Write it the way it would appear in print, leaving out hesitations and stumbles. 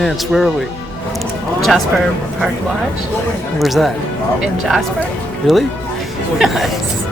Nance, where are we? Jasper Park Lodge Where's that? in Jasper. Really? Yes.